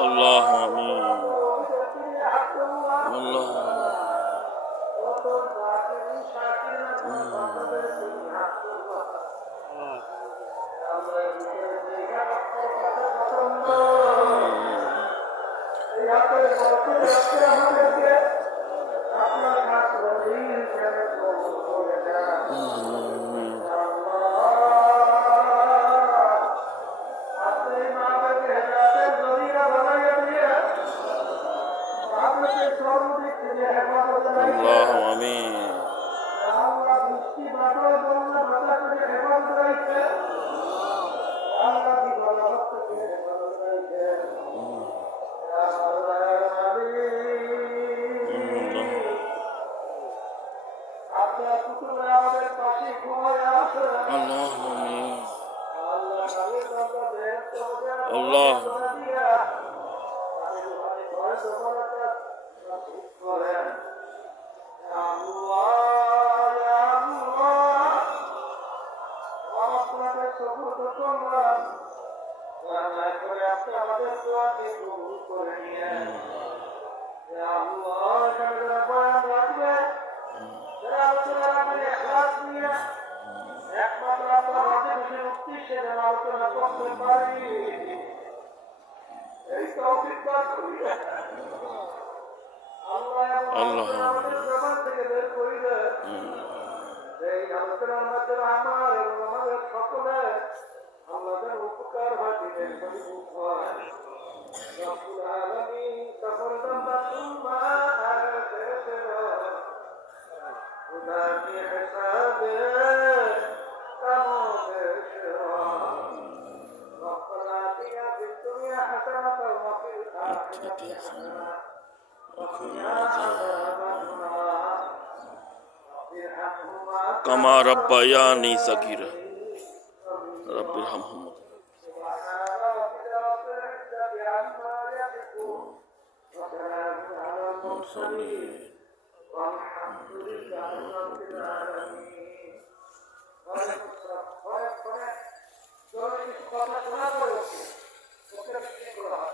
আল্লাহ আমিন। আল্লাহ আল্লাহ আমিন। আল্লাহ আমিন। আল্লাহ আল্লাহ এই আলোচনার মাধ্যমে আমার এবং আমাদের সকলের আল্লাহর উপকার হয় দিনের পরিপূর্ণ হয় রব্বুল আলামিন তফরদাম মা আরশেরা খুদা কি হিসাবে কামদেশরা রব্বানা আতিনা ফিদ দুনিয়া হাসানাতাও ওয়া ফিল আখিরাতি হাসানাতাও ওয়া কিনা আযাবান নার কামা রব্বায়ানি সগীরা রব্বির হামহুম। কথা শোনা